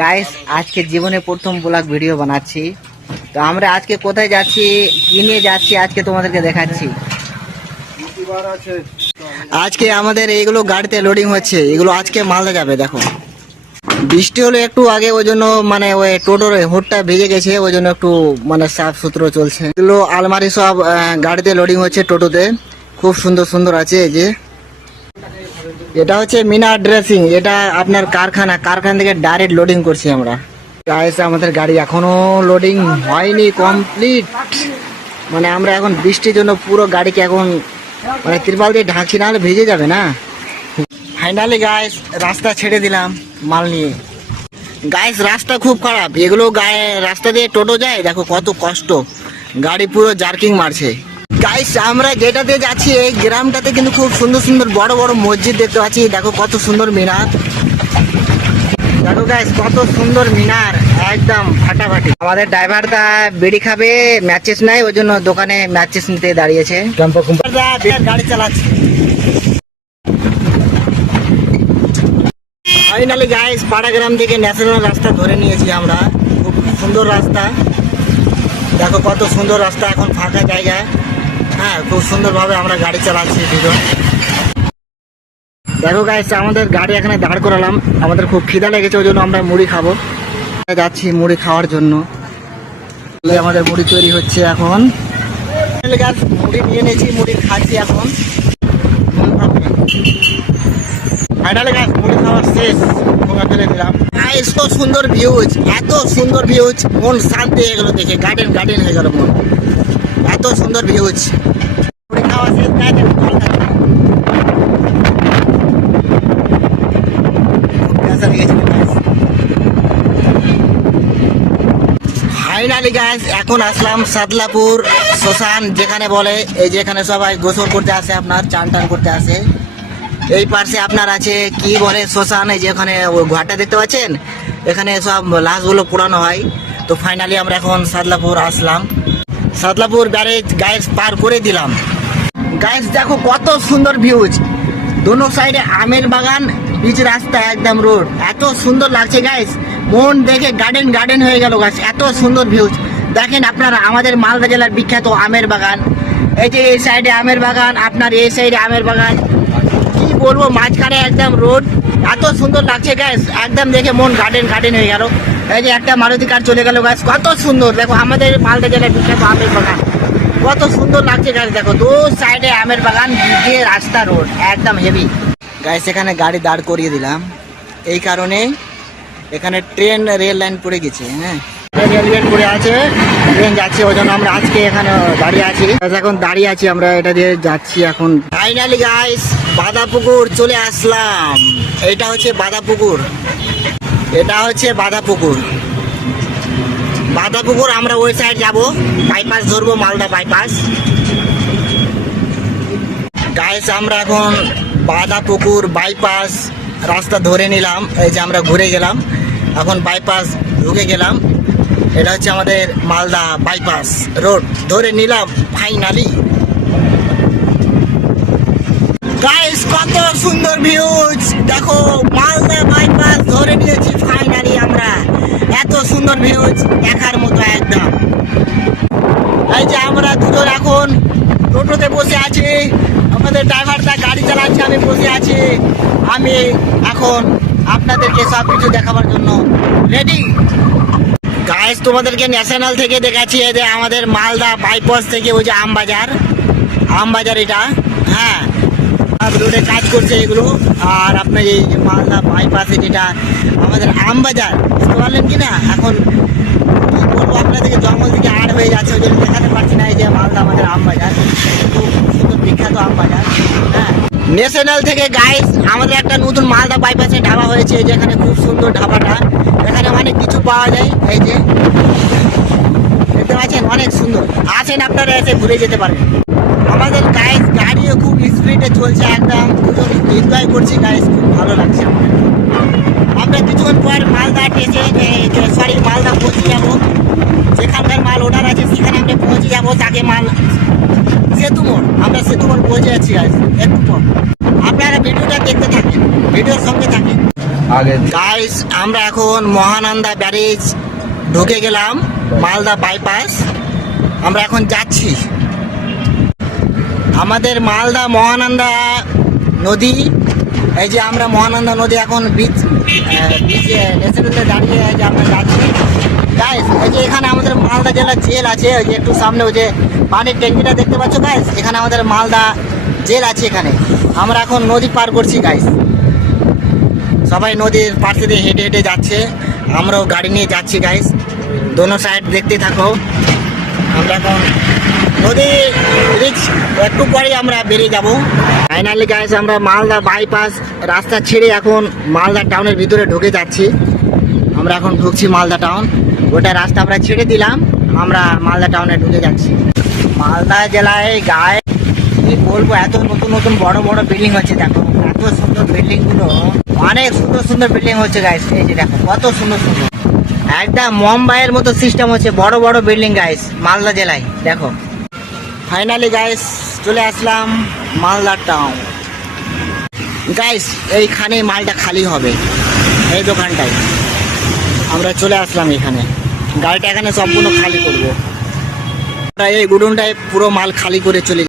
Guys আজকে জীবনে প্রথম ব্লগ ভিডিও বানাচ্ছি। তো আমরা আজকে কোথায় যাচ্ছি, কি নিয়ে যাচ্ছি আজকে তোমাদেরকে দেখাচ্ছি। আজকে আমাদের এইগুলো গাড়িতে লোডিং হচ্ছে, এগুলো আজকে মালদা যাবে। দেখো বৃষ্টি হলো একটু আগে, ওই জন্য মানে ওই টোটোর হোডটা ভেজে গেছে, ওই জন্য একটু মানে সাফ সুতরো চলছে। এগুলো আলমারি সব গাড়িতে লোডিং হচ্ছে টোটোতে, খুব সুন্দর সুন্দর আছে। এই যে এটা হচ্ছে মিনা ড্রেসিং, এটা আপনার কারখানা থেকে ডাইরেক্ট লোডিং করছি আমরা। গাইস আমাদের গাড়ি এখনো লোডিং হয়নি কমপ্লিট, মানে আমরা এখন বৃষ্টির জন্য পুরো গাড়িকে এখন মানে তিরপাল দিয়ে ঢাকছি, না হলে ভিজে যাবে না। ফাইনালি গাইস রাস্তা ছেড়ে দিলাম মাল নিয়ে। গাইস রাস্তা খুব খারাপ, এগুলো গায়ে রাস্তা দিয়ে টোটো যায়, দেখো কত কষ্ট, গাড়ি পুরো জার্কিং মারছে। গাইস আমরা যেটাতে যাচ্ছি এই গ্রামটাতে কিন্তু খুব সুন্দর সুন্দর বড় বড় মসজিদ দেখতে পাচ্ছি। দেখো কত সুন্দর মিনার, দেখো গাইস কত সুন্দর মিনার, একদম ফাটাফাটি। আমাদের ড্রাইভারটা বিড়ি খাবে, ম্যাচেস নাই, ওই জন্য দোকানে ম্যাচেস নিতে দাঁড়িয়েছে। গাড়ি চালাচ্ছে। ফাইনালি গাইস পাড়াগ্রাম থেকে ন্যাশনাল রাস্তা ধরে নিয়েছি আমরা, খুব সুন্দর রাস্তা। দেখো কত সুন্দর রাস্তা, এখন ফাঁকা জায়গা। হ্যাঁ খুব সুন্দরভাবে আমরা গাড়ি চালাচ্ছি দুজন। দেখো গাইস আমাদের গাড়ি এখানে দাঁড় করালাম, আমাদের খুব খিদা লেগেছে, ওই জন্য আমরা মুড়ি খাবো, যাচ্ছি মুড়ি খাওয়ার জন্য। আমাদের মুড়ি তৈরি হচ্ছে এখন, মুড়ি নিয়ে নিয়েছি, মুড়ি খাচ্ছি এখন। ফাইনালি গাছ মুড়ি খাওয়ার শেষ, ফেলে দিলাম। এত সুন্দর ভিউজ, এত সুন্দর ভিউজ, মন শান্তি হয়ে গেল দেখে, গার্ডেন গার্ডেন হয়ে গেল মন, এত সুন্দর ভিউজ। মুড়ি খাওয়া শেষ, ফাইনালি গাইস এখন আসলাম সাদলাপুর শ্মশান যেখানে বলে, এই যেখানে সবাই গোসল করতে আসে, আপনার চান টান করতে আসে। এই পাশে আপনার আছে কি বলে শ্মশান, এই যে ওখানে ঘরটা দেখতে পাচ্ছেন, এখানে সব লাশগুলো পোড়ানো হয়। তো ফাইনালি আমরা এখন সাদলাপুর আসলাম, সাদলাপুর ব্যারেজ গাইস পার করে দিলাম। গাইস দেখো কত সুন্দর ভিউজ, দোনো সাইডে আমের বাগান, পিচ রাস্তা, একদম রোড, এত সুন্দর লাগছে গাইস, মন দেখে গার্ডেন গার্ডেন হয়ে গেল গাছ, এত সুন্দর ভিউজ। দেখেন আপনারা আমাদের মালদা জেলার বিখ্যাত আমের বাগান, এই যে এই সাইডে আমের বাগান, আপনার এই সাইডে আমের বাগান, কি বলবো মাঝখানে একদম রোড, এত সুন্দর লাগছে গাইস, একদম দেখে মন গার্ডেন গার্ডেন হয়ে গেল। এই যে একটা মারুতি কার চলে গেল গাছ, কত সুন্দর, দেখো আমাদের মালদা জেলার বিখ্যাত আমের বাগান, কত সুন্দর লাগছে গাছ। দেখো দু সাইডে আমের বাগান, দিকে রাস্তা, রোড, একদম হেভি। গাইস এখানে গাড়ি দাঁড় করিয়ে দিলাম এই কারণে, এখানে ট্রেন রেল লাইন পড়ে গেছে। হ্যাঁ রেল লাইন পড়ে আছে, ট্রেন যাচ্ছে, ওই জন্য আমরা আজকে এখানে দাঁড়িয়ে আছি। এখন দাঁড়িয়ে আছি আমরা, এটা দিয়ে যাচ্ছি এখন। ফাইনালি গাইস বাঁধাপুকুর চলে আসলাম, এটা হচ্ছে বাঁধাপুকুর, এটা হচ্ছে বাঁধাপুকুর। বাঁধাপুকুর আমরা ওই সাইড যাবো, বাইপাস ধরবো, মালদা বাইপাস। গাইস আমরা এখন বাঁধাপুকুর বাইপাস রাস্তা ধরে নিলাম, এই যে আমরা ঘুরে গেলাম, এখন বাইপাস ঢুকে গেলাম, এটা হচ্ছে আমাদের মালদা বাইপাস রোড ধরে নিলাম ফাইনালি। গাইস কত সুন্দর ভিউজ, দেখো মালদা বাইপাস ধরে নিয়েছি ফাইনালি আমরা, এত সুন্দর ভিউজ দেখার মতো একদম। এই যে আমরা দুজন এখন টোটোতে বসে আছি, আমাদের ড্রাইভারটা গাড়ি চালাচ্ছে, আমি বসে আছি, আমি এখন আপনাদেরকে সব কিছু দেখাবার জন্য রেডি। গাইস তোমাদেরকে ন্যাশনাল থেকে দেখাচ্ছি, এই যে আমাদের মালদা বাইপাস থেকে ওই যে আমবাজার এটা, হ্যাঁ রোডে কাজ করছে এগুলো। আর আপনার এই যে মালদা বাইপাসে যেটা আমাদের আমবাজার, বুঝতে পারলেন কি না? এখন কি বলবো আপনাদেরকে, জঙ্গল থেকে আর হয়ে যাচ্ছে, ওই জন্য দেখাতে পারছি না। এই যে মালদা আমাদের আমবাজার, খুব সুন্দর বিখ্যাত আমবাজার। হ্যাঁ ন্যাশনাল থেকে গাইস আমাদের একটা নতুন মালদা বাইপাসে ঢাবা হয়েছে, যেখানে খুব সুন্দর ঢাবাটা, এখানে অনেক কিছু পাওয়া যায়। এই যে দেখতে পাচ্ছেন অনেক সুন্দর, আসেন আপনারা এসে ঘুরে যেতে পারবেন। আমাদের গাইস গাড়িও খুব স্পিডে চলছে, একদম দুজন এনজয় করছি গাইস, খুব ভালো লাগছে আমাদের। আমরা কিছুক্ষণ পর মালদা মালদা পৌঁছে যাবো, যেখানকার মাল অর্ডার আছে সেখানে আমরা পৌঁছে যাবো, তাকে মাল সেতু মোড়, আমরা সেতু মোড় পৌঁছে যাচ্ছি গাইস একটু পর। আপনারা ভিডিওটা দেখতে থাকেন, ভিডিওর সঙ্গে থাকেন। आगे গাইস আমরা এখন মহানন্দা ব্যারেজ ঢুকে গেলাম, মালদা বাইপাস। আমরা এখন যাচ্ছি আমাদের মালদা মহানন্দা নদী। এই যে আমরা মহানন্দা নদী এখন বিচে ন্যাশনালে দাঁড়িয়ে এই যে আমরা যাচ্ছি গাইস। এই যে এখানে আমাদের মালদা জেলার জেল আছে, ওই যে একটু সামনে ওই যে পানির ট্যাঙ্কিটা দেখতে পাচ্ছ গাইস, এখানে আমাদের মালদা জেল আছে এখানে। আমরা এখন নদী পার করছি গাইস, সবাই নদীর পাশে দিয়ে হেঁটে হেঁটে যাচ্ছে, আমরাও গাড়ি নিয়ে যাচ্ছি গাইস। দোনো সাইড দেখতে থাকো। আমরা এখন নদী রিচ একটু পরেই আমরা বেরিয়ে যাব। ফাইনালি গাইস আমরা মালদা বাইপাস রাস্তা ছেড়ে এখন মালদা টাউনের ভিতরে ঢুকে যাচ্ছি। আমরা এখন ঢুকছি মালদা টাউন, ওটা রাস্তা আমরা ছেড়ে দিলাম, আমরা মালদা টাউনে ঢুকে যাচ্ছি। মালদা জেলায় গায়ে কি বলবো, এত নতুন নতুন বড় বড় বিল্ডিং হচ্ছে, দেখো এত সুন্দর বিল্ডিং গুলো, অনেক সুন্দর সুন্দর বিল্ডিং হচ্ছে গাইস। এই যে দেখো কত সুন্দর সুন্দর, একদম মুম্বাইয়ের মতো সিস্টেম হচ্ছে, বড় বড় বিল্ডিং গাইস মালদা জেলায় দেখো। ফাইনালি গাইস চলে আসলাম মালদা টাউন গাইস। এইখানে মালটা খালি হবে, এই দোকানটায় আমরা চলে আসলাম। এখানে গাড়িটা এখানে সম্পূর্ণ খালি করবো, আমরা এই গুডাউনটায় পুরো মাল খালি করে চলে